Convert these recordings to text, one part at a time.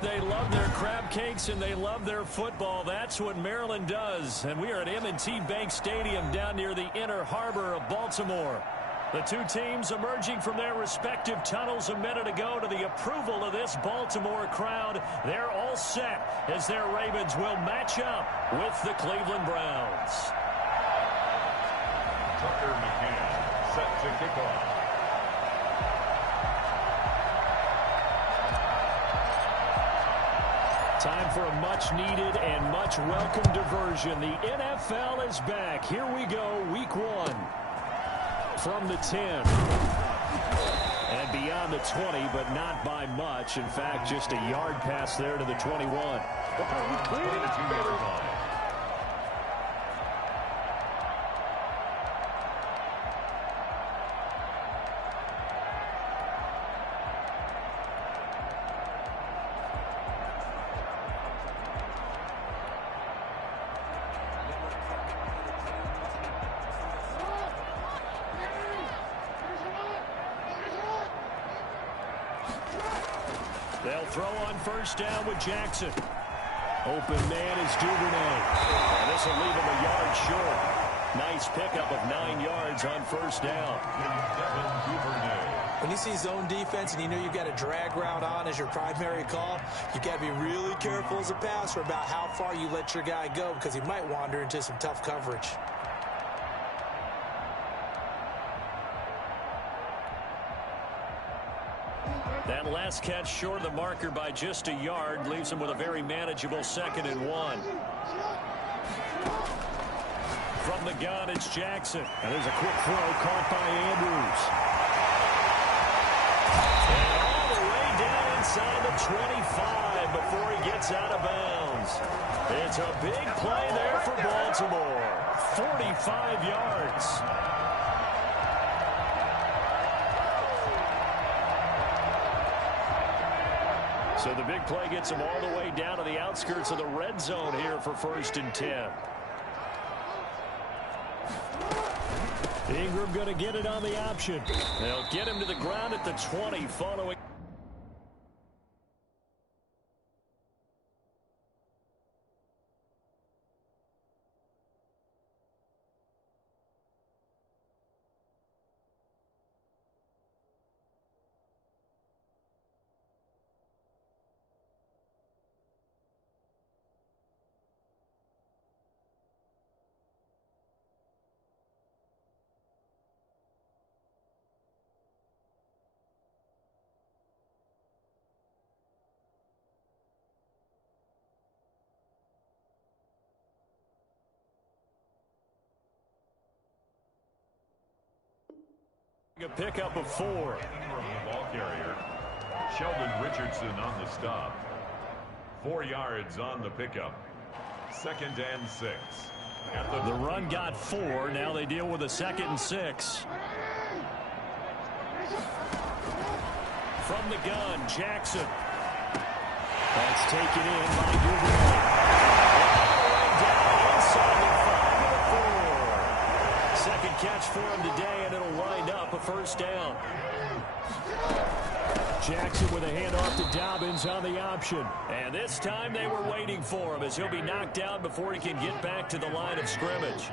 They love their crab cakes and they love their football. That's what Maryland does. And we are at M&T Bank Stadium down near the inner harbor of Baltimore. The two teams emerging from their respective tunnels a minute ago to the approval of this Baltimore crowd. They're all set as their Ravens will match up with the Cleveland Browns. Tucker McCann set to kick off. Time for a much-needed and much-welcome diversion. The NFL is back. Here we go, Week 1. From the 10. And beyond the 20, but not by much. In fact, just a yard pass there to the 21. They'll throw on first down with Jackson. Open man is Duvernay. And this will leave him a yard short. Nice pickup of 9 yards on first down. When you see zone defense and you know you've got a drag route on as your primary call, you've got to be really careful as a passer about how far you let your guy go because he might wander into some tough coverage. That last catch short of the marker by just a yard leaves him with a very manageable 2nd and 1. From the gun, it's Jackson. And there's a quick throw caught by Andrews. And all the way down inside the 25 before he gets out of bounds. It's a big play there for Baltimore. 45 yards. So the big play gets him all the way down to the outskirts of the red zone here for 1st and 10. Ingram going to get it on the option. They'll get him to the ground at the 20 following. A pickup of 4. Ball carrier. Sheldon Richardson on the stop. 4 yards on the pickup. 2nd and 6. The run got 4. Now they deal with a 2nd and 6. From the gun, Jackson. That's taken in by Duvernay. Down inside the 5 to the 4. Second catch for him today, and it'll wind up a 1st down. Jackson with a handoff to Dobbins on the option. And this time they were waiting for him as he'll be knocked down before he can get back to the line of scrimmage.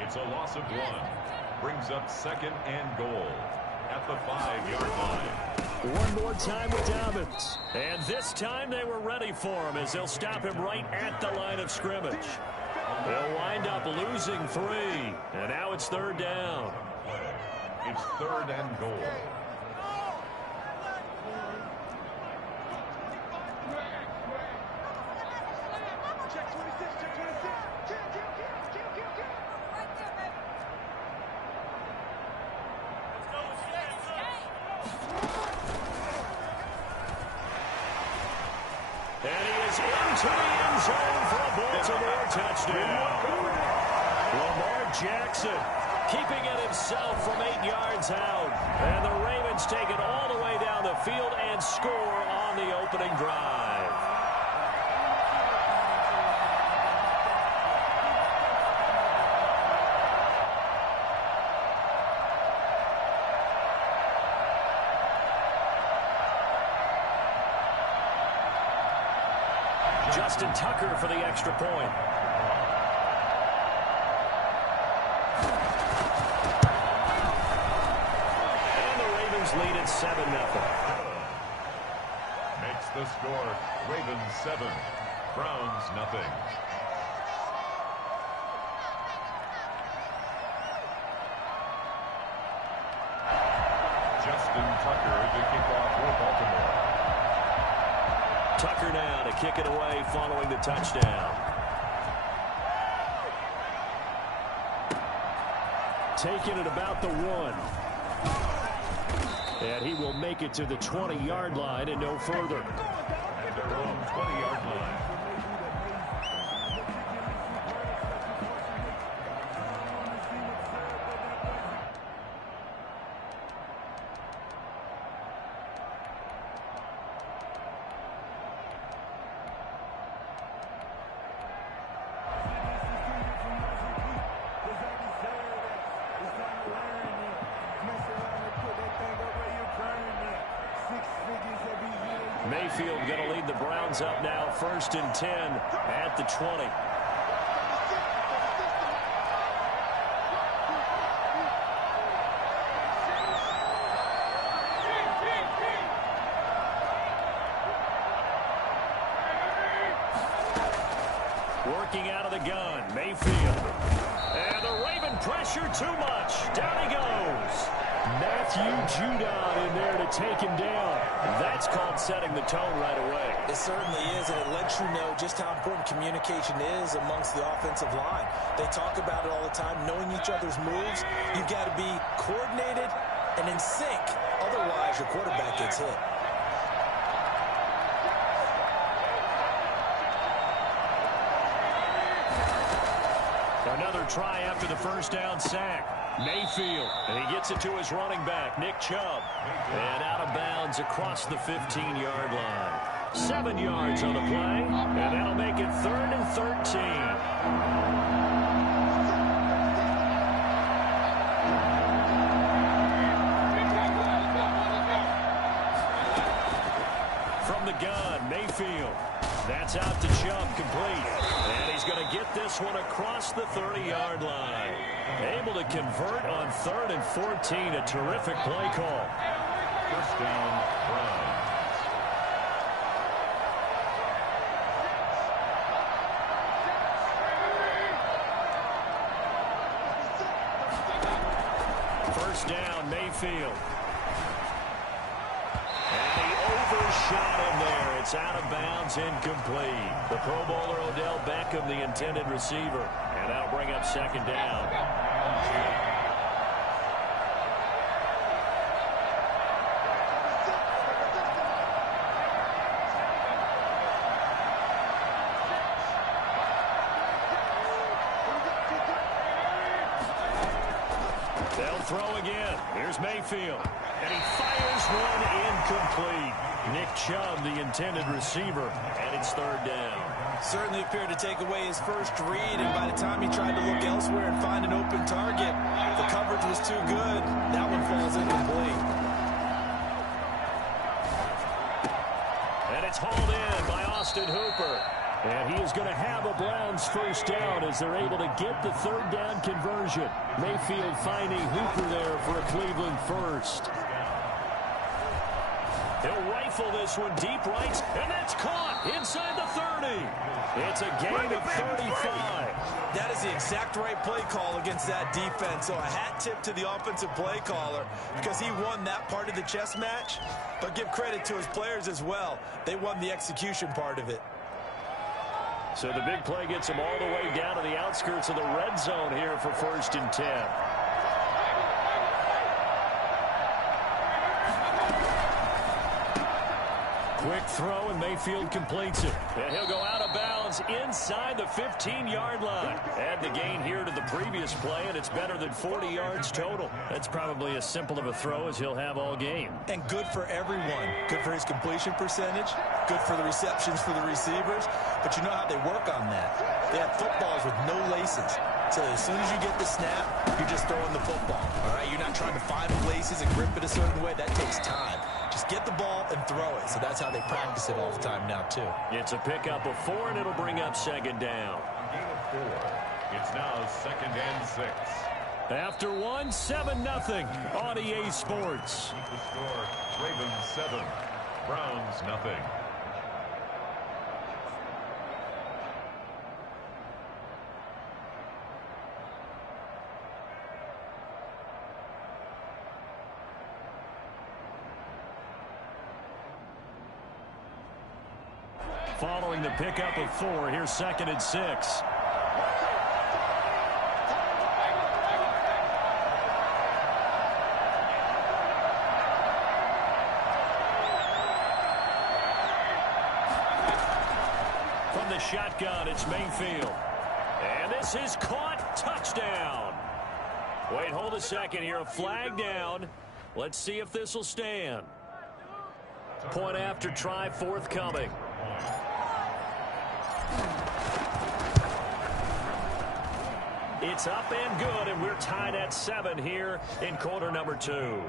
It's a loss of 1. Brings up 2nd and goal at the 5-yard line. One more time with Dobbins. And this time they were ready for him as they'll stop him right at the line of scrimmage. They'll wind up losing 3. And now it's 3rd down. It's 3rd and goal. And he is into the end zone for a Baltimore touchdown. Lamar Jackson keeping it himself from 8 yards out. And the Ravens take it all the way down the field and score on the opening drive. Justin Tucker for the extra point. And the Ravens lead at 7-0. Makes the score Ravens 7, Browns nothing. Justin Tucker to kick off for Baltimore. Tucker now to kick it away following the touchdown. Taking it about the 1. And he will make it to the 20-yard line and no further. And their own 20-yard line. Mayfield going to lead the Browns up now, 1st and 10 at the 20. Working out of the gun, Mayfield. And the Raven pressure too much. Down he goes. Matthew Judon in there to take him down. That's called setting the tone right away. It certainly is, and it lets you know just how important communication is amongst the offensive line. They talk about it all the time, knowing each other's moves. You've got to be coordinated and in sync. Otherwise, your quarterback gets hit. Another try after the first down sack. Mayfield, and he gets it to his running back, Nick Chubb. And out of bounds across the 15-yard line. 7 yards on the play, and that'll make it 3rd and 13. From the gun, Mayfield. That's out to Chubb, complete. And he's going to get this one across the 30-yard line. Able to convert on 3rd and 14. A terrific play call. First down, Browns. First down, Mayfield. Overshot him there. It's out of bounds, incomplete. The Pro Bowler Odell Beckham, the intended receiver. And that'll bring up 2nd down. They'll throw again. Here's Mayfield. And he fires one incomplete. Nick Chubb, the intended receiver, and it's 3rd down. Certainly appeared to take away his first read, and by the time he tried to look elsewhere and find an open target, the coverage was too good. That one falls incomplete. And it's hauled in by Austin Hooper. And he is going to have a Browns first down as they're able to get the 3rd down conversion. Mayfield finding Hooper there for a Cleveland first. He'll rifle this one deep right, and that's caught inside the 30. It's a gain of 35. That is the exact right play call against that defense. So a hat tip to the offensive play caller because he won that part of the chess match. But give credit to his players as well. They won the execution part of it. So the big play gets him all the way down to the outskirts of the red zone here for 1st and 10. Quick throw, and Mayfield completes it. And he'll go out of bounds inside the 15-yard line. Add the gain here to the previous play, and it's better than 40 yards total. That's probably as simple of a throw as he'll have all game. And good for everyone. Good for his completion percentage. Good for the receptions for the receivers. But you know how they work on that. They have footballs with no laces. So as soon as you get the snap, you're just throwing the football. All right, you're not trying to find places and grip it a certain way. That takes time. Just get the ball and throw it. So that's how they practice it all the time now, too. It's a pickup of 4, and it'll bring up second down. Gain of 4. It's now 2nd and 6. After 1, 7-0 on EA Sports. Keep the score. Ravens 7, Browns nothing. Following the pickup of 4, here's 2nd and 6. From the shotgun, it's Mayfield. And this is caught. Touchdown. Wait, hold a second here. A flag down. Let's see if this will stand. Point after try forthcoming. It's up and good, and we're tied at 7 here in quarter number 2. 7.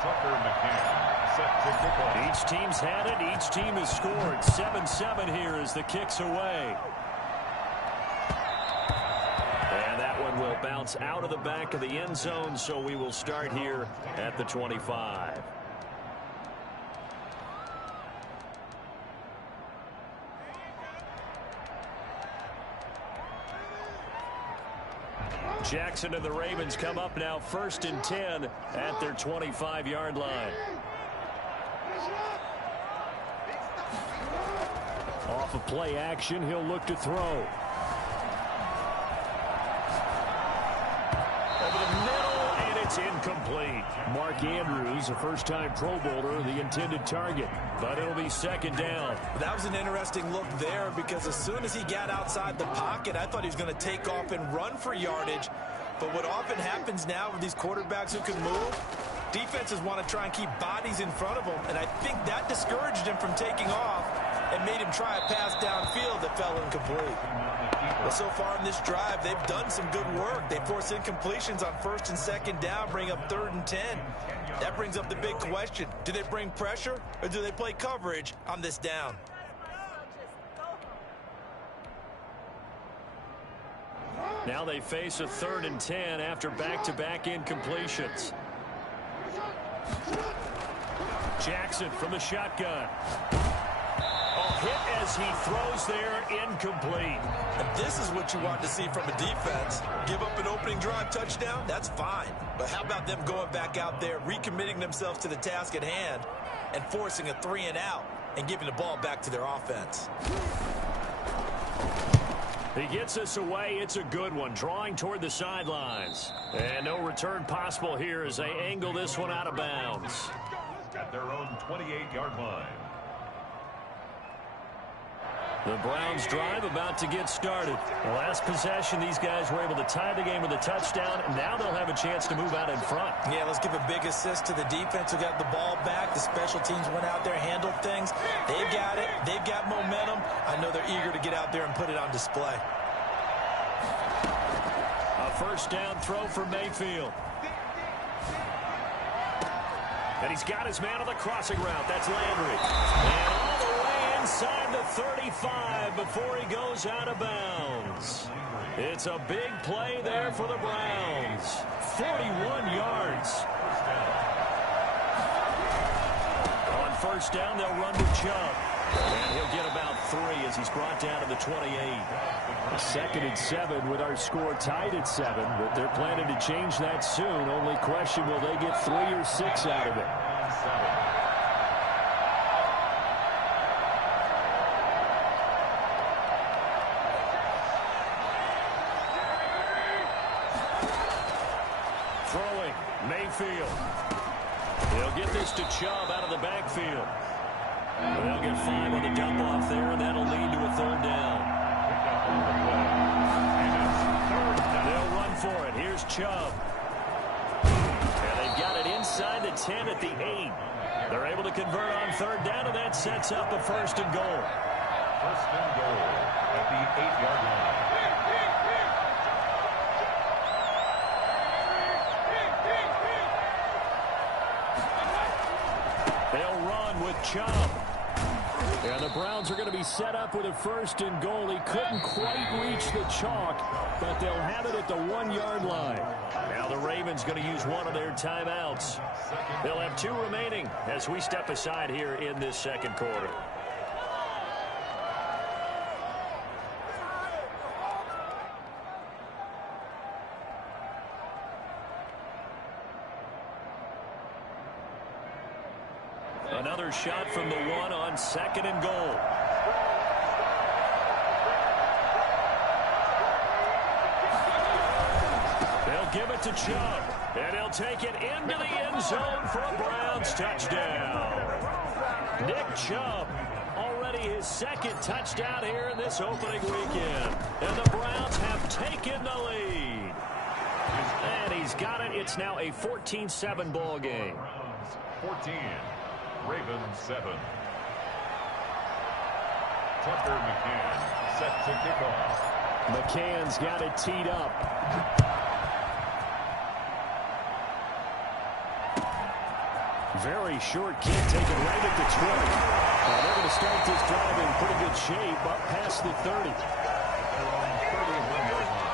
Tucker McCann set to kick off. Each team's had it. Each team has scored. 7-7 here as the kick's away. And that one will bounce out of the back of the end zone, so we will start here at the 25. Jackson and the Ravens come up now 1st and 10 at their 25-yard line. Off of play action, he'll look to throw. Over the middle, and it's incomplete. Mark Andrews, a first-time Pro Bowler, the intended target, but it'll be 2nd down. That was an interesting look there because as soon as he got outside the pocket, I thought he was going to take off and run for yardage. But what often happens now with these quarterbacks who can move, defenses want to try and keep bodies in front of them, and I think that discouraged him from taking off and made him try a pass downfield that fell incomplete. Well, so far in this drive, they've done some good work. They force incompletions on 1st and 2nd down, bring up 3rd and 10. That brings up the big question. Do they bring pressure or do they play coverage on this down? Now they face a 3rd and 10 after back-to-back incompletions. Jackson from the shotgun. A hit as he throws there, incomplete. And this is what you want to see from a defense. Give up an opening drive touchdown, that's fine. But how about them going back out there, recommitting themselves to the task at hand, and forcing a 3 and out, and giving the ball back to their offense? He gets us away. It's a good one, drawing toward the sidelines. And no return possible here as they angle this one out of bounds. At their own 28-yard line. The Browns drive about to get started. The last possession, these guys were able to tie the game with a touchdown, and now they'll have a chance to move out in front. Yeah, let's give a big assist to the defense who got the ball back. The special teams went out there, handled things. They've got it. They've got momentum. I know they're eager to get out there and put it on display. A 1st down throw for Mayfield. And he's got his man on the crossing route. That's Landry. And all the way inside the 35 before he goes out of bounds. It's a big play there for the Browns. 41 yards. On 1st down, they'll run to Chubb. And he'll get about 3 as he's brought down to the 28. 2nd and 7 with our score tied at 7, but they're planning to change that soon. Only question, will they get 3 or 6 out of it? Throwing, Mayfield. He'll get this to Chubb out of the backfield. They'll get 5 on the dump-off there, and that'll lead to a 3rd down. They'll run for it. Here's Chubb. And they've got it inside the 10 at the 8. They're able to convert on 3rd down, and that sets up a 1st and goal. 1st and goal at the 8-yard line. with Chubb. And the Browns are going to be set up with a 1st and goal. He couldn't quite reach the chalk, but they'll have it at the 1-yard line. Now the Ravens going to use one of their timeouts. They'll have 2 remaining as we step aside here in this second quarter. Another shot from the 1 on 2nd and goal. They'll give it to Chubb, and he'll take it into the end zone for a Browns touchdown. Nick Chubb, already his 2nd touchdown here in this opening weekend. And the Browns have taken the lead. And he's got it. It's now a 14-7 ball game. 14. Ravens 7. Tucker McCann set to kick off. McCann's got it teed up. Very short kick taken right at the 20. They're going to start this drive in pretty good shape up past the 30. They're on 31-yard line.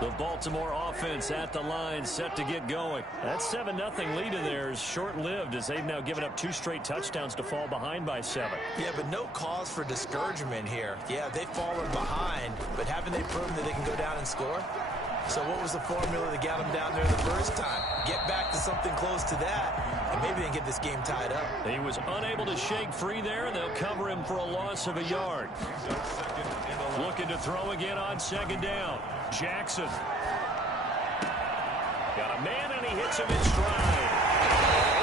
The Baltimore offense at the line, set to get going. That 7-0 lead in there is short-lived as they've now given up 2 straight touchdowns to fall behind by 7. Yeah, but no cause for discouragement here. Yeah, they've fallen behind, but haven't they proven that they can go down and score? So what was the formula that got them down there the first time? Get back to something close to that, and maybe they can get this game tied up. He was unable to shake free there, and they'll cover him for a loss of a yard. Looking to throw again on 2nd down. Jackson. Got a man, and he hits him in stride.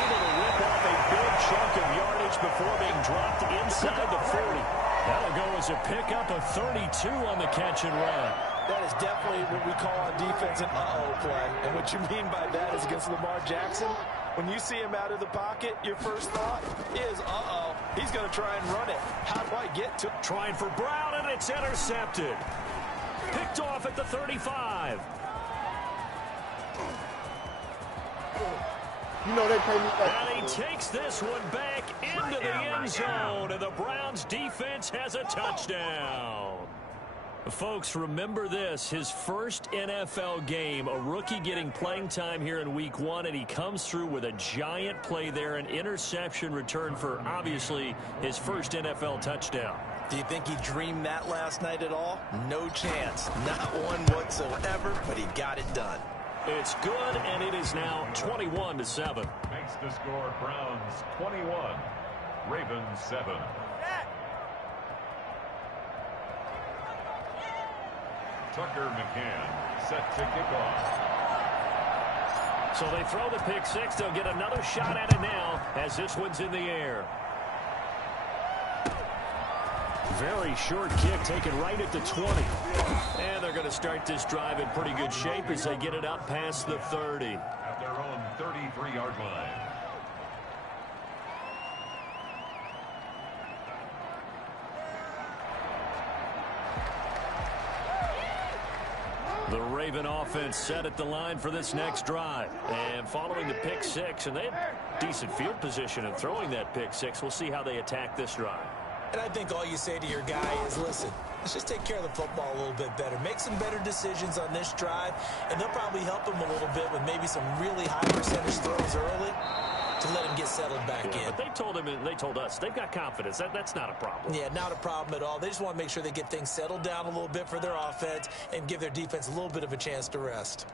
Able to rip off a big chunk of yardage before being dropped inside the 40. That'll go as a pickup of 32 on the catch and run. That is definitely what we call on defense an uh-oh play. And what you mean by that is against Lamar Jackson, when you see him out of the pocket, your first thought is, uh-oh, he's going to try and run it. How do I get to it? Trying for Brown, and it's intercepted. Picked off at the 35. You know they pay me back. And he takes this one back into the end zone, and the Browns defense has a touchdown. Folks, remember this, his first NFL game, a rookie getting playing time here in week 1, and he comes through with a giant play there, an interception return for, obviously, his first NFL touchdown. Do you think he dreamed that last night at all? No chance. Not one whatsoever, but he got it done. It's good, and it is now 21-7. Makes the score Browns 21, Ravens 7. Tucker McCann set to kick off. So they throw the pick 6. They'll get another shot at it now as this one's in the air. Very short kick taken right at the 20. And they're going to start this drive in pretty good shape as they get it up past the 30. At their own 33-yard line. The Raven offense set at the line for this next drive. And following the pick 6, and they had decent field position in throwing that pick 6. We'll see how they attack this drive. And I think all you say to your guy is, listen, let's just take care of the football a little bit better. Make some better decisions on this drive, and they'll probably help him a little bit with maybe some really high percentage throws early to let him get settled back in. But they told him, and they told us, they've got confidence. That's not a problem. Yeah, not a problem at all. They just want to make sure they get things settled down a little bit for their offense and give their defense a little bit of a chance to rest.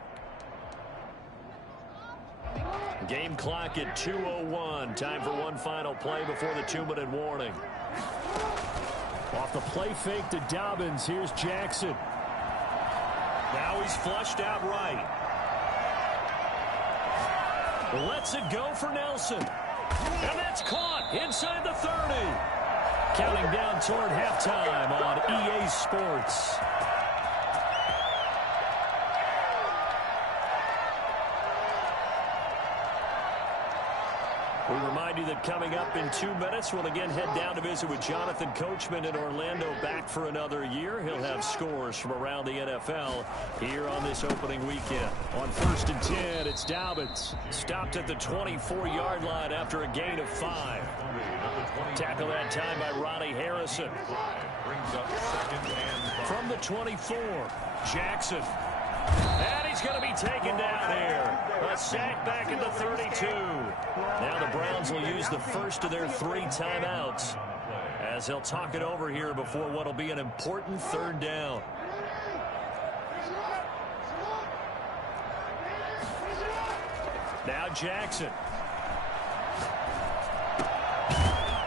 Game clock at 2:01. Time for one final play before the 2-minute warning. Off the play fake to Dobbins. Here's Jackson. Now he's flushed out right. Lets it go for Nelson. And that's caught inside the 30. Counting down toward halftime on EA Sports. We remind you that coming up in 2 minutes, we'll again head down to visit with Jonathan Coachman in Orlando, back for another year. He'll have scores from around the NFL here on this opening weekend. On 1st and 10, it's Dobbins. Stopped at the 24-yard line after a gain of 5. Tackle that time by Ronnie Harrison. From the 24, Jackson. And he's going to be taken down here. A sack back at the 32. Now the Browns will use the first of their 3 timeouts as they'll talk it over here before what will be an important 3rd down. Now Jackson.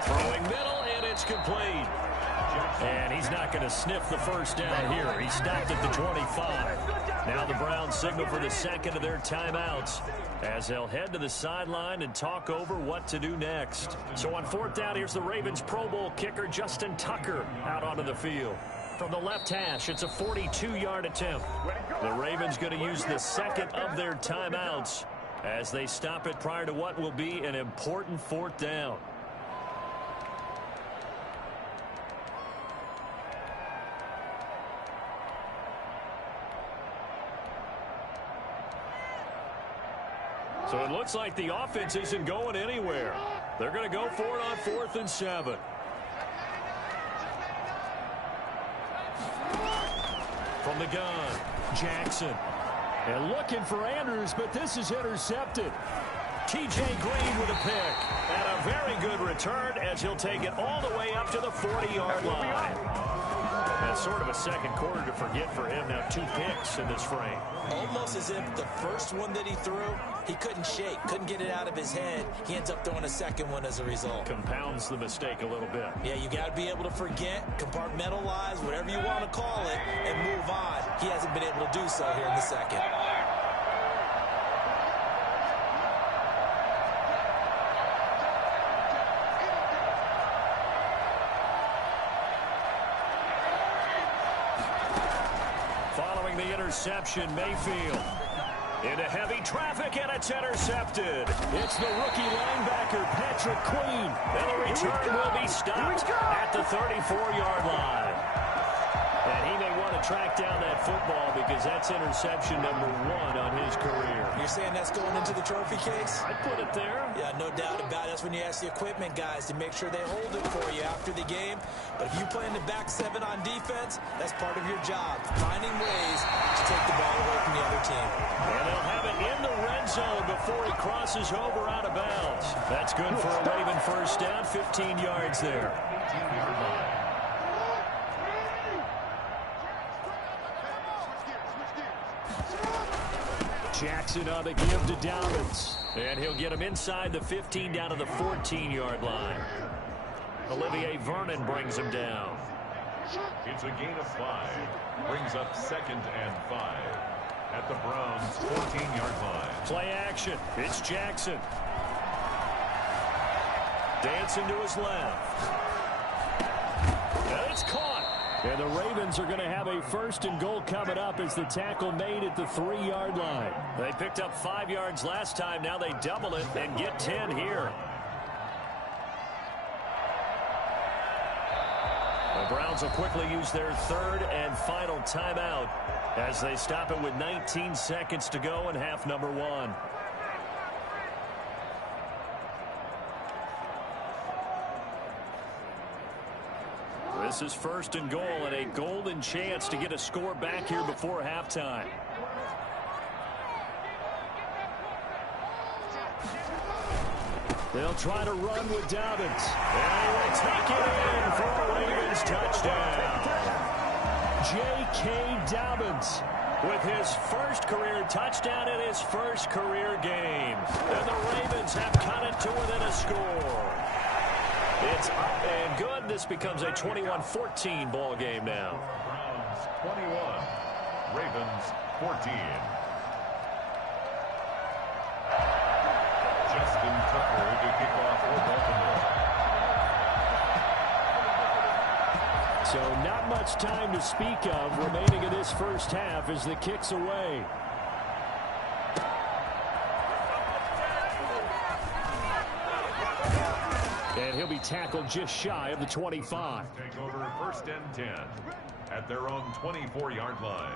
Throwing middle, and it's complete. And he's not going to sniff the first down here. He stopped at the 25. Now the Browns signal for the second of their timeouts as they'll head to the sideline and talk over what to do next. So on 4th down, here's the Ravens Pro Bowl kicker Justin Tucker out onto the field. From the left hash, it's a 42-yard attempt. The Ravens going to use the second of their timeouts as they stop it prior to what will be an important 4th down. So it looks like the offense isn't going anywhere. They're going to go for it on 4th and 7. From the gun, Jackson. And looking for Andrews, but this is intercepted. T.J. Green with a pick. And a very good return as he'll take it all the way up to the 40-yard line. That's sort of a second quarter to forget for him. Now 2 picks in this frame. Almost as if the first one that he threw, he couldn't shake, couldn't get it out of his head. He ends up throwing a second one as a result. Compounds the mistake a little bit. Yeah, you got to be able to forget, compartmentalize, whatever you want to call it, and move on. He hasn't been able to do so here in the second. The interception, Mayfield into heavy traffic, and it's intercepted. It's the rookie linebacker, Patrick Queen, and the return will be stopped at the 34-yard line. And he may want to track down that football because that's interception number 1 on his career. You're saying that's going into the trophy case? I'd put it there. Yeah, no doubt about it. That's when you ask the equipment guys to make sure they hold it for you after the game. But if you play in the back 7 on defense, that's part of your job, finding ways to take the ball away from the other team. And they'll have it in the red zone before he crosses over out of bounds. That's good for a Raven first down, 15 yards there. 15-yard line. Jackson on the give to Dobbins. And he'll get him inside the 15 down to the 14-yard line. Olivier Vernon brings him down. It's a gain of 5. Brings up 2nd and 5 at the Browns' 14-yard line. Play action. It's Jackson. Dancing to his left. And it's caught. And the Ravens are going to have a 1st and goal coming up as the tackle made at the 3-yard line. They picked up 5 yards last time. Now they double it and get 10 here. The Browns will quickly use their 3rd and final timeout as they stop it with 19 seconds to go in half number 1. This is 1st and goal and a golden chance to get a score back here before halftime. They'll try to run with Dobbins. And he will take it in for a Ravens touchdown. J.K. Dobbins with his first career touchdown in his first career game. And the Ravens have cut it to within a score. It's up and good. This becomes a 21-14 ball game now. Browns 21, Ravens 14. Justin Tucker to kick off for Baltimore. So not much time to speak of remaining in this first half as the kick's away. And he'll be tackled just shy of the 25. Take over 1st and 10 at their own 24-yard line.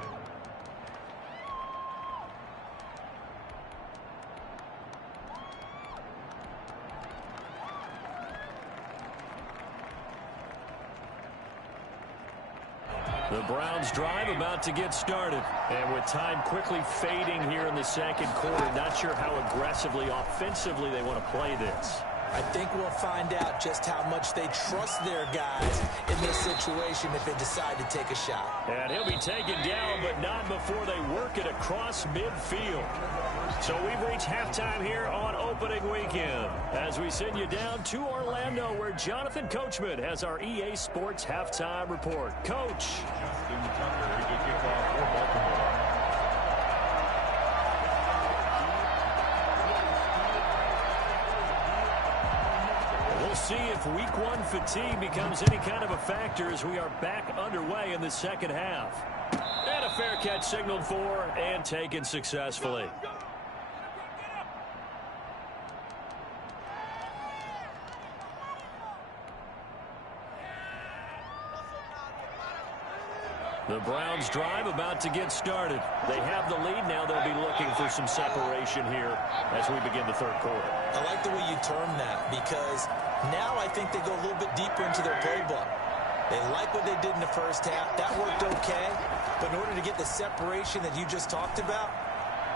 The Browns drive about to get started. And with time quickly fading here in the second quarter, not sure how aggressively, offensively they want to play this. I think we'll find out just how much they trust their guys in this situation if they decide to take a shot. And he'll be taken down, but not before they work it across midfield. So we've reached halftime here on opening weekend as we send you down to Orlando, where Jonathan Coachman has our EA Sports halftime report. Coach. Justin Tucker to kick off for Baltimore. We'll see if week one fatigue becomes any kind of a factor as we are back underway in the second half. And a fair catch signaled for and taken successfully. The Browns drive about to get started. They have the lead now. They'll be looking for some separation here as we begin the third quarter. I like the way you term that, because now I think they go a little bit deeper into their playbook. They like what they did in the first half. That worked okay. But in order to get the separation that you just talked about,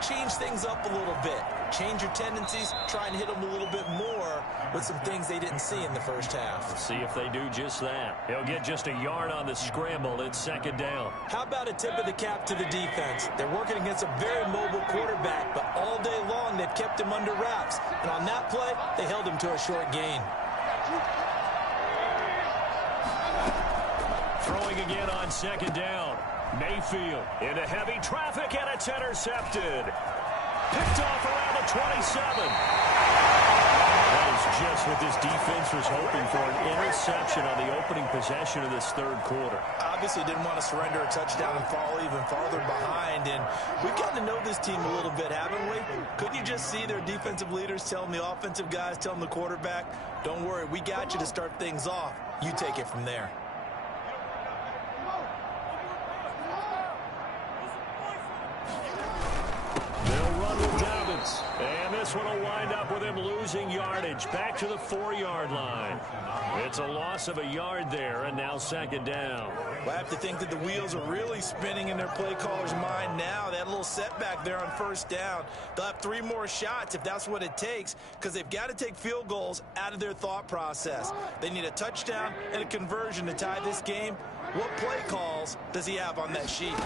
change things up a little bit. Change your tendencies. Try and hit them a little bit more with some things they didn't see in the first half. We'll see if they do just that. He'll get just a yard on the scramble. It's second down. How about a tip of the cap to the defense? They're working against a very mobile quarterback, but all day long they've kept him under wraps. And on that play, they held him to a short gain. Throwing again on second down. Mayfield into heavy traffic, and it's intercepted. Picked off around the 27. That is just what this defense was hoping for, an interception on the opening possession of this third quarter. Obviously didn't want to surrender a touchdown and fall even farther behind, and we've gotten to know this team a little bit, haven't we? Couldn't you just see their defensive leaders telling the offensive guys, telling the quarterback, don't worry, we got you to start things off. You take it from there. And this one will wind up with him losing yardage. Back to the 4-yard line. It's a loss of a yard there, and now second down. Well, I have to think that the wheels are really spinning in their play caller's mind now. They had a little setback there on first down. They'll have 3 more shots if that's what it takes, because they've got to take field goals out of their thought process. They need a touchdown and a conversion to tie this game. What play calls does he have on that sheet?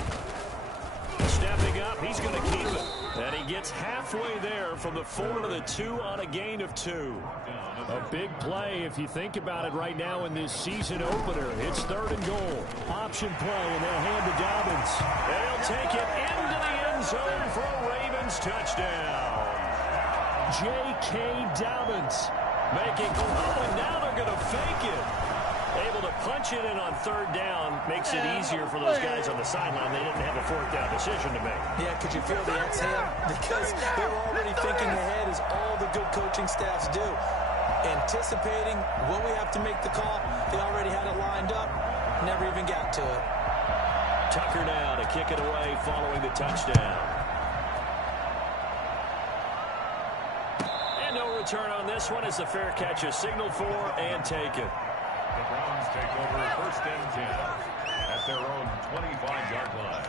Stepping up, he's going to keep it. And he gets halfway there from the 4 to the 2 on a gain of 2. A big play if you think about it right now in this season opener. It's 3rd and goal. Option play, and they'll hand to Dobbins. And he'll take it into the end zone for a Ravens touchdown. J.K. Dobbins making, and now they're going to fake it. Able to punch it in on 3rd down. Makes it easier for those guys on the sideline. They didn't have a 4th down decision to make. Yeah, could you feel the exhale? Because they were already thinking ahead, as all the good coaching staffs do. Anticipating, will we have to make the call? They already had it lined up. Never even got to it. Tucker now to kick it away following the touchdown. And no return on this one as the fair catch is signaled for and taken. The Browns take over 1st and 10 at their own 25-yard line.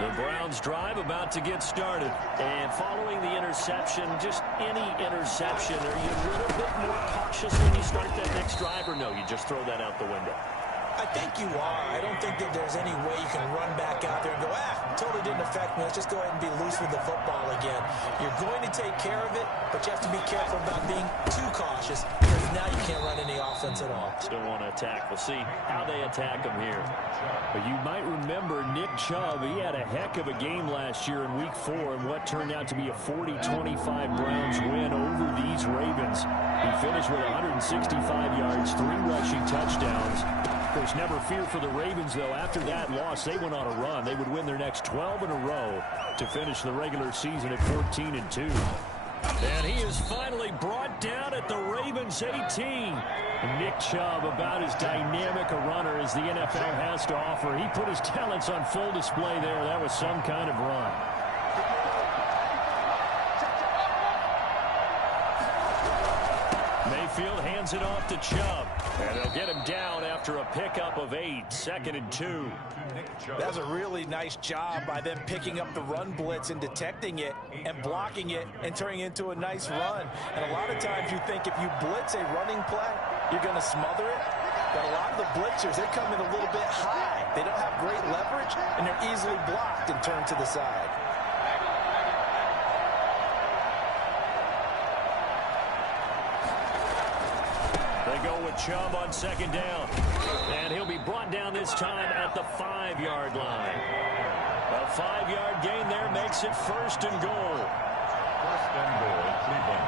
The Browns drive about to get started. And following the interception, just any interception, are you a little bit more cautious when you start that next drive, or no, you just throw that out the window? I think you are. I don't think that there's any way you can run back out there and go, totally didn't affect me. Let's just go ahead and be loose with the football again. You're going to take care of it, but you have to be careful about being too cautious, because now you can't run any offense at all. Still want to attack. We'll see how they attack him here. But you might remember Nick Chubb. He had a heck of a game last year in Week 4 in what turned out to be a 40-25 Browns win over these Ravens. He finished with 165 yards, 3 rushing touchdowns. Of course, never fear for the Ravens, though. After that loss, they went on a run. They would win their next 12 in a row to finish the regular season at 14-2. And he is finally brought down at the Ravens 18. Nick Chubb, about as dynamic a runner as the NFL has to offer. He put his talents on full display there. That was some kind of run. Mayfield hands it off to Chubb. And they'll get him down after a pickup of 8, 2nd and 2. That's a really nice job by them picking up the run blitz and detecting it and blocking it and turning it into a nice run. And a lot of times you think if you blitz a running play, you're going to smother it. But a lot of the blitzers, they come in a little bit high. They don't have great leverage, and they're easily blocked and turned to the side. Go with Chubb on 2nd down. And he'll be brought down this time at the 5-yard line. A 5-yard gain there makes it 1st and goal. 1st and goal, Cleveland.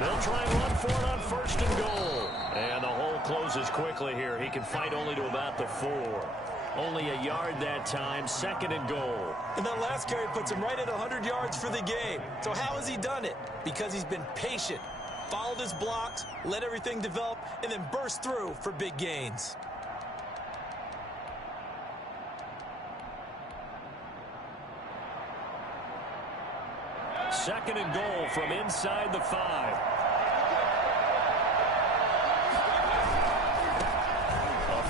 They'll try and run for it on 1st and goal. And the hole closes quickly here. He can fight only to about the 4. Only a yard that time, 2nd and goal. And that last carry puts him right at 100 yards for the game. So how has he done it? Because he's been patient, followed his blocks, let everything develop, and then burst through for big gains. Second and goal from inside the 5.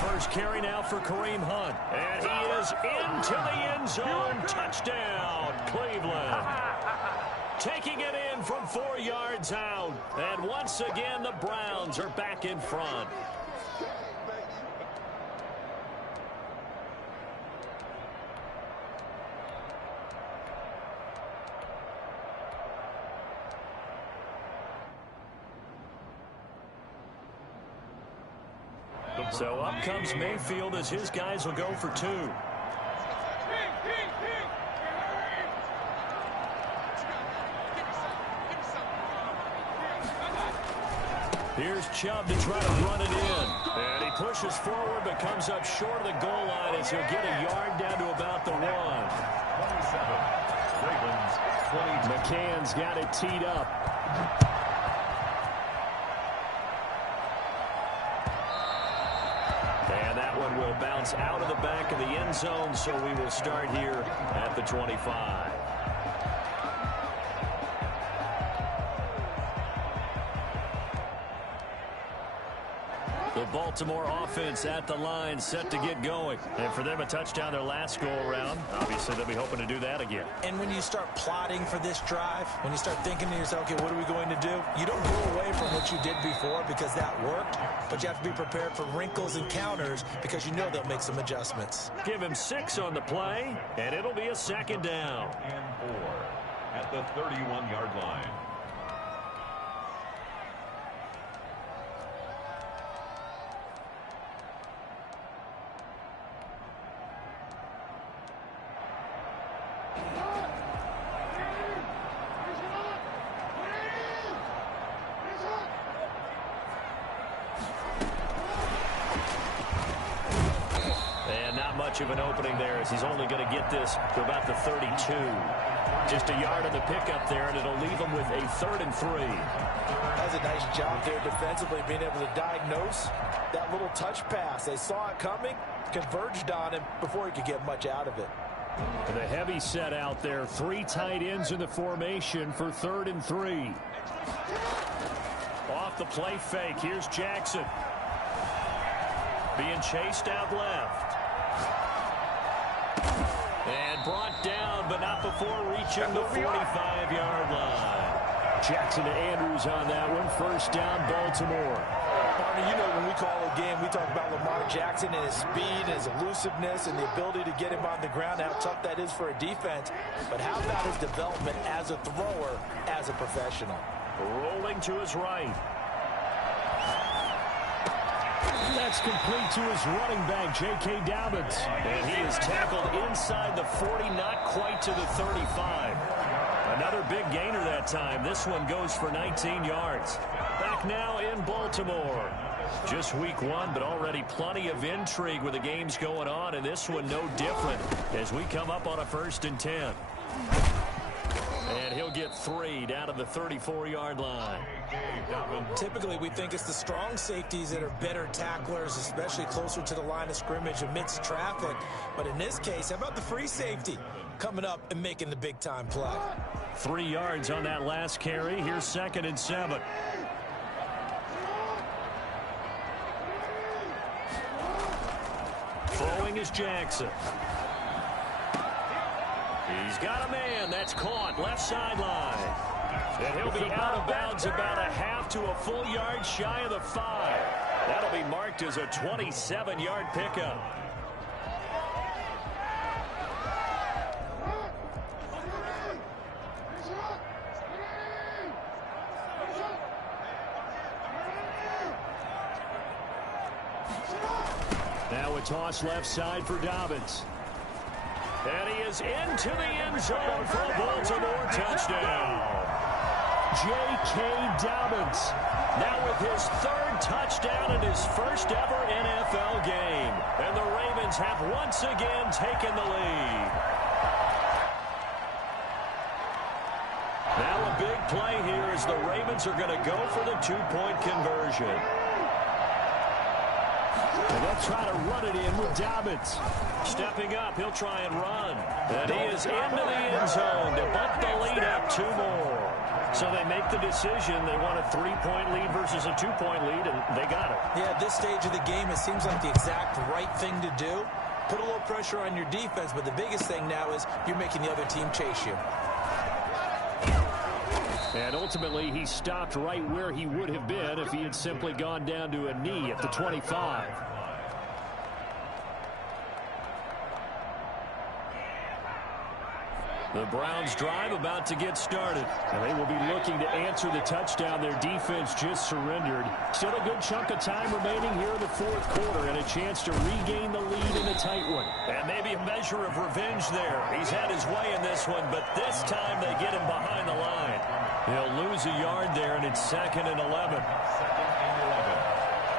First carry now for Kareem Hunt. And he is into the end zone. Touchdown, Cleveland. Taking it in from 4 yards out. And once again, the Browns are back in front. So up comes Mayfield as his guys will go for 2. Here's Chubb to try to run it in. And he pushes forward but comes up short of the goal line as he'll get a yard down to about the 1. 27. Ravens 20. McCann's got it teed up. Will bounce out of the back of the end zone, so we will start here at the 25. The Baltimore offense at the line, set to get going. And for them, a touchdown their last go-around. Obviously, they'll be hoping to do that again. And when you start plotting for this drive, when you start thinking to yourself, okay, what are we going to do? You don't go away from what you did before because that worked, but you have to be prepared for wrinkles and counters because you know they'll make some adjustments. Give him 6 on the play, and it'll be a 2nd down. And 4 at the 31-yard line. Of an opening there as he's only going to get this to about the 32. Just a yard on the pickup there, and it'll leave him with a 3rd and 3. That's a nice job there defensively, being able to diagnose that little touch pass. They saw it coming, converged on him before he could get much out of it. The heavy set out there. 3 tight ends in the formation for 3rd and 3. Off the play fake. Here's Jackson. Being chased out left. And brought down, but not before reaching the 45-yard line. Jackson to Andrews on that one. 1st down, Baltimore. Barney, you know when we call a game, we talk about Lamar Jackson and his speed, and his elusiveness, and the ability to get him on the ground, how tough that is for a defense. But how about his development as a thrower, as a professional? Rolling to his right. That's complete to his running back, J.K. Dobbins. And he is tackled inside the 40, not quite to the 35. Another big gainer that time. This one goes for 19 yards. Back now in Baltimore. Just week one, but already plenty of intrigue with the games going on, and this one no different as we come up on a 1st and 10. And he'll get 3 down to the 34-yard line. Typically, we think it's the strong safeties that are better tacklers, especially closer to the line of scrimmage amidst traffic. But in this case, how about the free safety coming up and making the big-time play? 3 yards on that last carry. Here's 2nd and 7. Throwing is Jackson. He's got a man. That's caught. Left sideline. And he'll be out of bounds about a half to a full yard shy of the 5. That'll be marked as a 27-yard pickup. Now a toss left side for Dobbins. And he is into the end zone for a Baltimore touchdown. J.K. Dobbins now with his 3rd touchdown in his first ever NFL game. And the Ravens have once again taken the lead. Now a big play here as the Ravens are going to go for the 2-point conversion. And they'll try to run it in with Dobbins. Stepping up, he'll try and run. And he is into the end zone to bump the lead up 2 more. So they make the decision. They want a 3-point lead versus a 2-point lead, and they got it. Yeah, at this stage of the game, it seems like the exact right thing to do. Put a little pressure on your defense, but the biggest thing now is you're making the other team chase you. And ultimately, he stopped right where he would have been if he had simply gone down to a knee at the 25. The Browns drive about to get started. And they will be looking to answer the touchdown their defense just surrendered. Still a good chunk of time remaining here in the 4th quarter and a chance to regain the lead in a tight one. And maybe a measure of revenge there. He's had his way in this one, but this time they get him behind the line. He'll lose a yard there, and it's 2nd and 11. 2nd and 11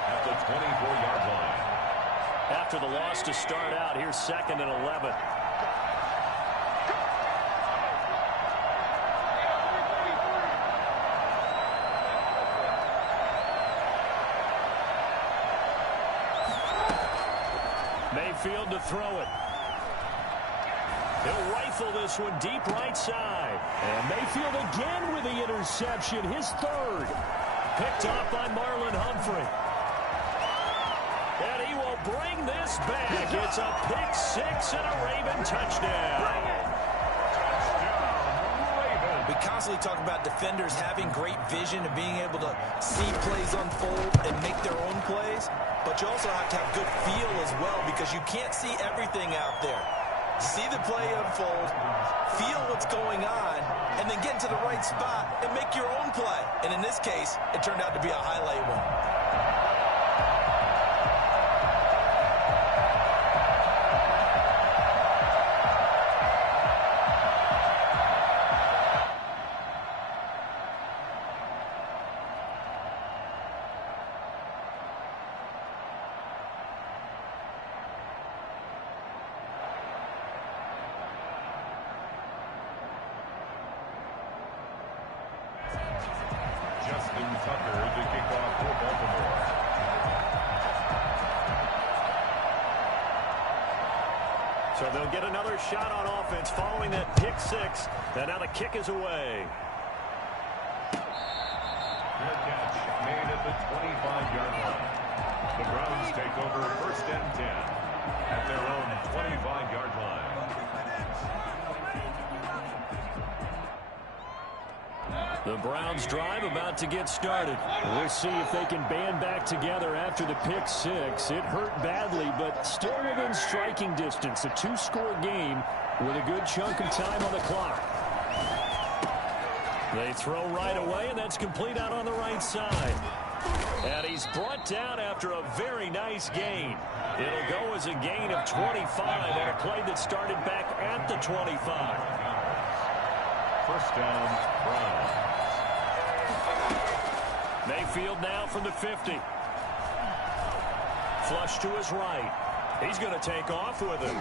at the 24-yard line. After the loss to start out, here's 2nd and 11. Mayfield to throw it. He'll rifle this one deep right side. And Mayfield again with the interception, his 3rd. Picked off by Marlon Humphrey. And he will bring this back. It's a pick 6 and a Raven touchdown. We constantly talk about defenders having great vision and being able to see plays unfold and make their own plays. But you also have to have good feel as well because you can't see everything out there. See the play unfold, feel what's going on, and then get into the right spot and make your own play. And in this case, it turned out to be a highlight one. Tucker to kick off for Baltimore. So they'll get another shot on offense following that pick 6. And now the kick is away. Fair catch made at the 25-yard line. The Browns take over 1st and 10 at their own 25-yard line. The Browns drive about to get started. We'll see if they can band back together after the pick 6. It hurt badly, but still within striking distance. A 2-score game with a good chunk of time on the clock. They throw right away, and that's complete out on the right side. And he's brought down after a very nice gain. It'll go as a gain of 25 on a play that started back at the 25. First down, Browns. Mayfield now from the 50. Flush to his right. He's going to take off with it.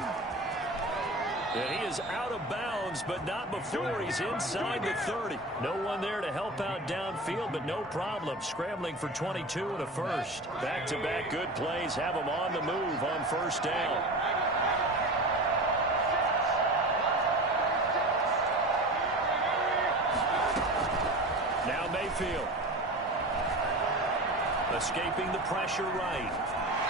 And he is out of bounds, but not before he's inside the 30. No one there to help out downfield, but no problem. Scrambling for 22 and a first. Back-to-back good plays have him on the move on first down. Now Mayfield. Escaping the pressure right.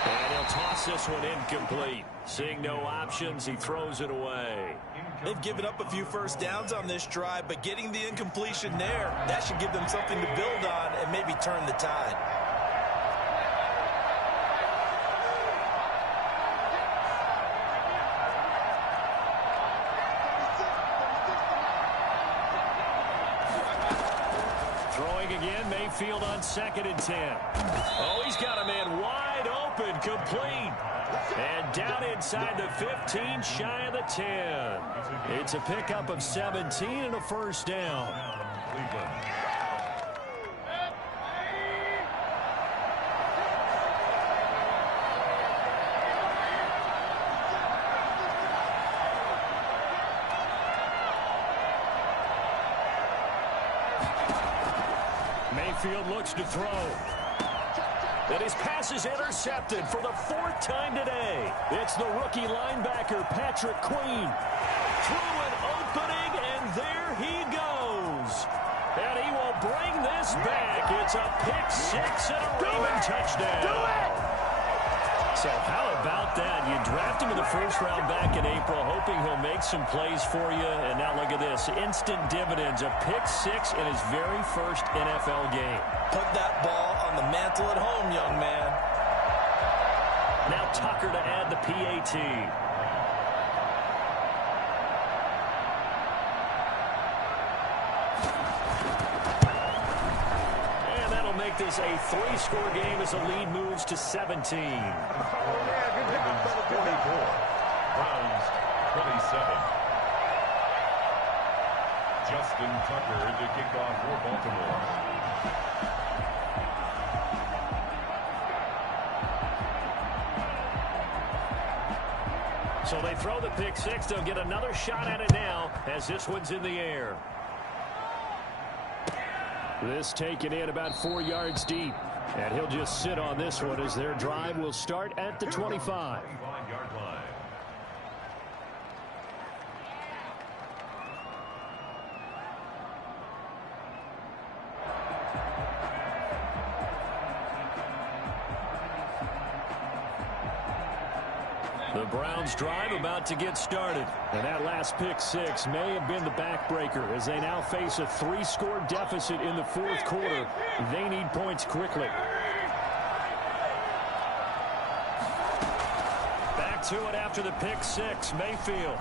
And he'll toss this one incomplete. Seeing no options, he throws it away. They've given up a few first downs on this drive, but getting the incompletion there, that should give them something to build on and maybe turn the tide. Throwing again, Mayfield on 2nd and 10. Oh, he's got a man wide open, complete. And down inside the 15, shy of the 10. It's a pickup of 17 and a first down. Mayfield looks to throw. And his pass is intercepted for the 4th time today. It's the rookie linebacker, Patrick Queen. Through an opening, and there he goes. And he will bring this back. It's a pick 6 and a Raven touchdown. Do it! So how about that? You draft him in the first round back in April, hoping he'll make some plays for you. And now look at this. Instant dividends. A pick 6 in his very first NFL game. Put that ball on the mantle at home, young man. Now Tucker to add the PAT. And that'll make this a 3-score game as the lead moves to 17. Ravens 24. Browns 27. Justin Tucker to kick off for Baltimore. So they throw the pick 6. They'll get another shot at it now as this one's in the air. This taken in about 4 yards deep. And he'll just sit on this one as their drive will start at the 25. The Browns drive about to get started. And that last pick 6 may have been the backbreaker as they now face a 3-score deficit in the 4th quarter. They need points quickly. Back to it after the pick 6. Mayfield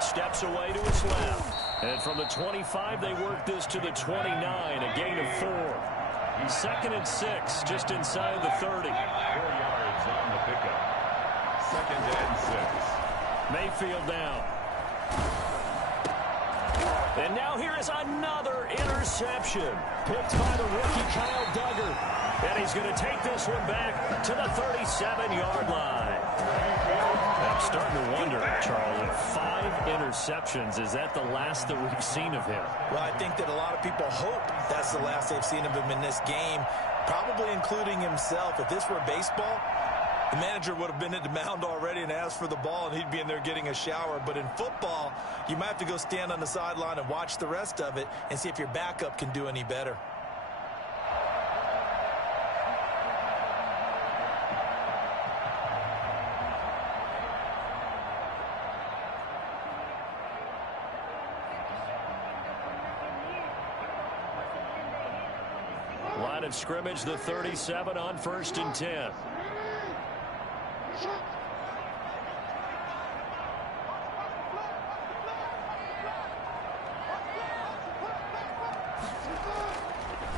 steps away to his left. And from the 25, they work this to the 29, a gain of 4. 2nd and 6, just inside the 30. 4 yards on the pickup. 2nd and 6. Mayfield down. And now here is another interception. Picked by the rookie Kyle Duggar. And he's going to take this one back to the 37-yard line. I'm starting to wonder, Charles, if 5 interceptions, is that the last that we've seen of him? Well, I think that a lot of people hope that's the last they've seen of him in this game, probably including himself. If this were baseball, the manager would have been at the mound already and asked for the ball, and he'd be in there getting a shower. But in football, you might have to go stand on the sideline and watch the rest of it and see if your backup can do any better. Line of scrimmage, the 37 on 1st and 10.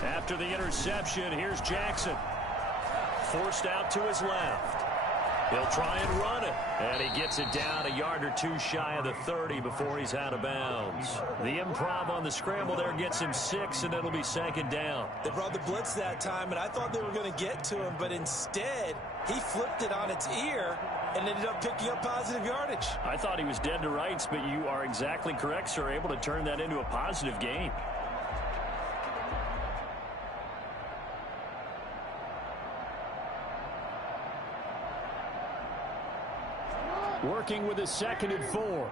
After the interception, here's Jackson. Forced out to his left. He'll try and run it. And he gets it down a yard or two shy of the 30 before he's out of bounds. The improv on the scramble there gets him 6, and it'll be second down. They brought the blitz that time, and I thought they were going to get to him, but instead he flipped it on its ear and ended up picking up positive yardage. I thought he was dead to rights, but you are exactly correct, sir. Able to turn that into a positive gain. Working with his 2nd and 4.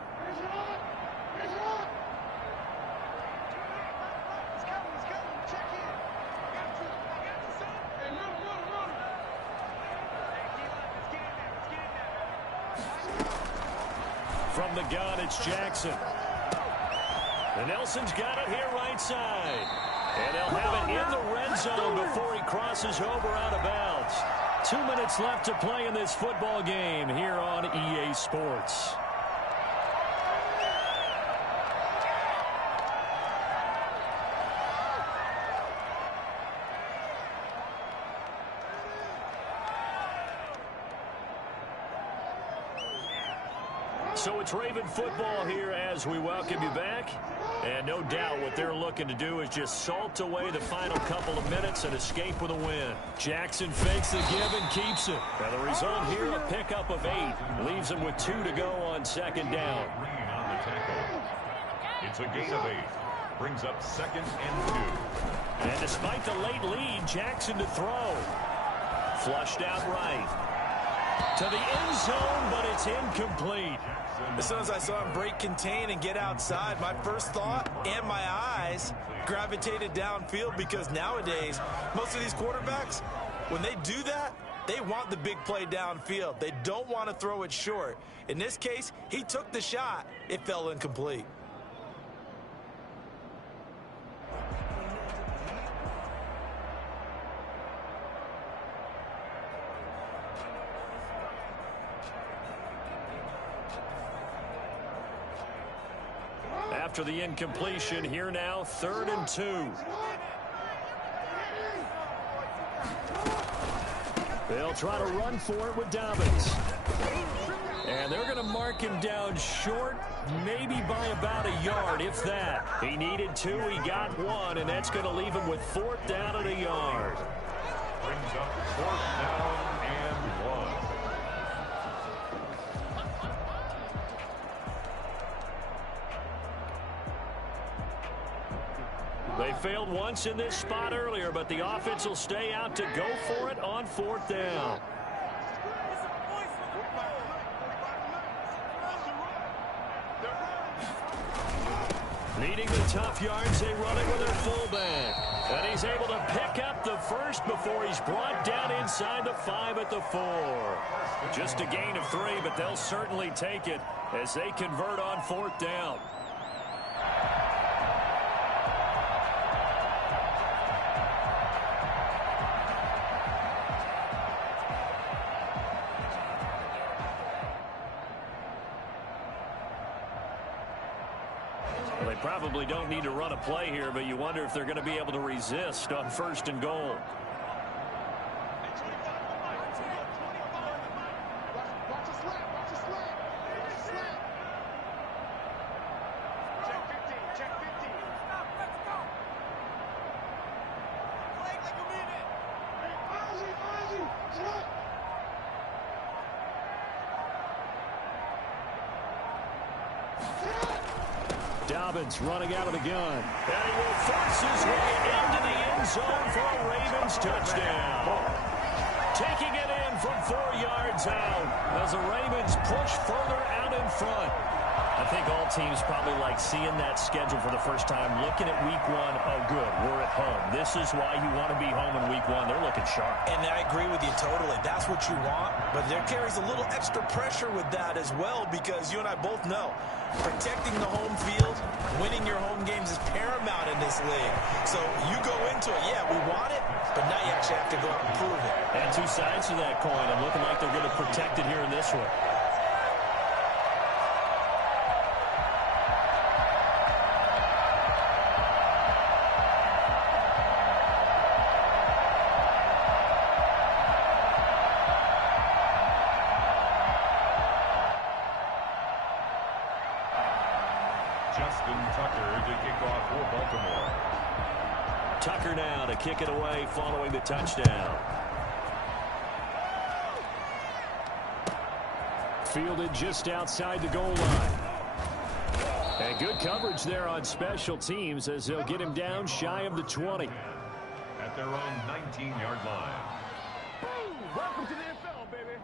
From the gun, it's Jackson. And Nelson's got it here right side. And they'll have it in the red zone before he crosses over out of bounds. 2 minutes left to play in this football game here on EA Sports. So it's Raven football here as we welcome you back. And no doubt what they're looking to do is just salt away the final couple of minutes and escape with a win. Jackson fakes the give and keeps it. And the result here, a pickup of 8. Leaves him with 2 to go on second down. Green on the tackle. It's a gain of 8. Brings up 2nd and 2. And despite the late lead, Jackson to throw. Flushed out right. To the end zone, but it's incomplete. As soon as I saw him break contain and get outside, my first thought and my eyes gravitated downfield, because nowadays, most of these quarterbacks, when they do that, they want the big play downfield. They don't want to throw it short. In this case, he took the shot. It fell incomplete. After the incompletion, here now, 3rd and 2. They'll try to run for it with Dobbins. And they're going to mark him down short, maybe by about a yard, if that. He needed 2, he got 1, and that's going to leave him with 4th down at a yard. Brings up 4th down and 1. They failed once in this spot earlier, but the offense will stay out to go for it on 4th down. Needing the tough yards, they run it with their fullback. And he's able to pick up the first before he's brought down inside the 5 at the 4. Just a gain of 3, but they'll certainly take it as they convert on 4th down. Well, they probably don't need to run a play here, but you wonder if they're going to be able to resist on 1st and goal. Dobbins running out of the gun. And he will force his way into the end zone for a Ravens touchdown. Taking it in from 4 yards out as the Ravens push further out in front. I think all teams probably like seeing that schedule for the first time, looking at week 1. Oh, good, we're at home. This is why you want to be home in week 1. They're looking sharp. And I agree with you totally. That's what you want. But there carries a little extra pressure with that as well, because you and I both know protecting the home field, winning your home games is paramount in this league. So you go into it, yeah, we want it, but now you actually have to go out and prove it. And 2 sides to that coin. I'm looking like they're going to protect it here in this one. Justin Tucker to kick off for Baltimore. Tucker now to kick it away following the touchdown. Fielded just outside the goal line. And good coverage there on special teams as they'll get him down shy of the 20. At their own 19-yard line. Welcome to the NFL, baby.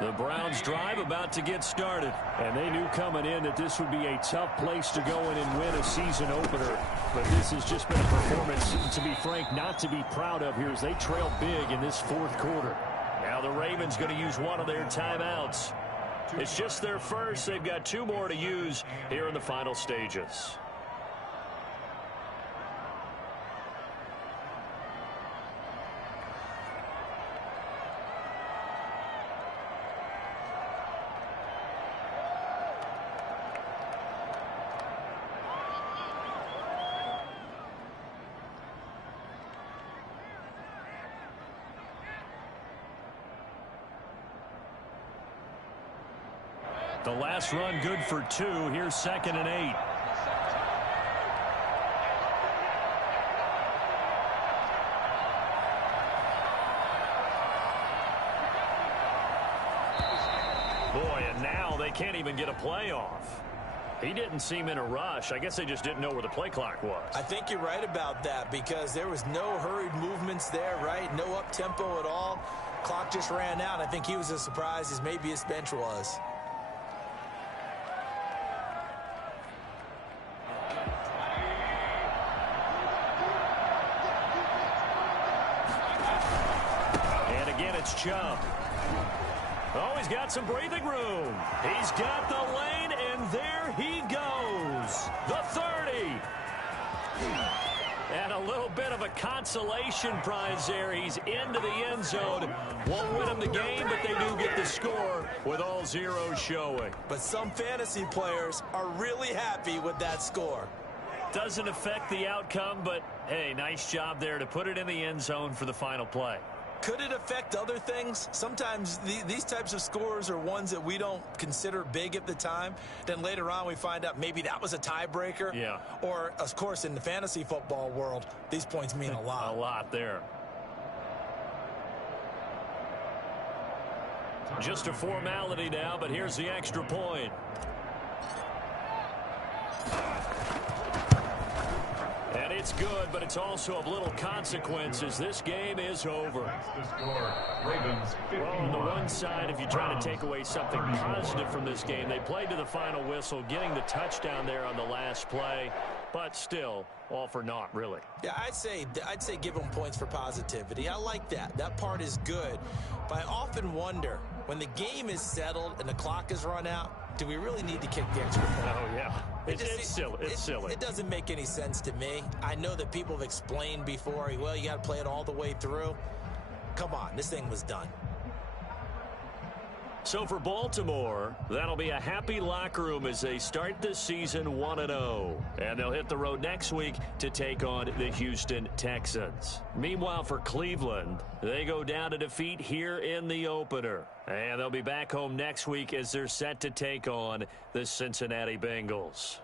The Browns drive about to get started. And they knew coming in that this would be a tough place to go in and win a season opener. But this has just been a performance, to be frank, not to be proud of here as they trail big in this fourth quarter. Now the Ravens going to use one of their timeouts. It's just their first. They've got 2 more to use here in the final stages. The last run good for 2. Here's 2nd and 8. Boy, and now they can't even get a play off. He didn't seem in a rush. I guess they just didn't know where the play clock was. I think you're right about that because there was no hurried movements there, right? No up-tempo at all. Clock just ran out. I think he was as surprised as maybe his bench was. Chubb. Oh, he's got some breathing room. He's got the lane, and there he goes. The 30. And a little bit of a consolation prize there. He's into the end zone. Won't win them the game, but they do get the score with all zeros showing. But some fantasy players are really happy with that score. Doesn't affect the outcome, but, hey, nice job there to put it in the end zone for the final play. Could it affect other things? Sometimes these types of scores are ones that we don't consider big at the time. Then later on we find out maybe that was a tiebreaker. Yeah. Or, of course, in the fantasy football world, these points mean a lot. A lot there. Just a formality now, but here's the extra point. And it's good, but it's also of little consequences. This game is over. Well, on the one side, if you're trying to take away something positive from this game, they played to the final whistle, getting the touchdown there on the last play, but still, all for naught, really. Yeah, I'd say give them points for positivity. I like that. That part is good. But I often wonder, when the game is settled and the clock is run out, do we really need to kick the extra point? Oh, yeah. It's silly. It's silly. It doesn't make any sense to me. I know that people have explained before, well, you got to play it all the way through. Come on, this thing was done. So for Baltimore, that'll be a happy locker room as they start this season 1-0. And they'll hit the road next week to take on the Houston Texans. Meanwhile, for Cleveland, they go down to defeat here in the opener. And they'll be back home next week as they're set to take on the Cincinnati Bengals.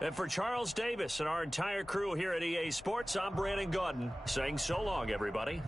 And for Charles Davis and our entire crew here at EA Sports, I'm Brandon Gaudin saying so long, everybody.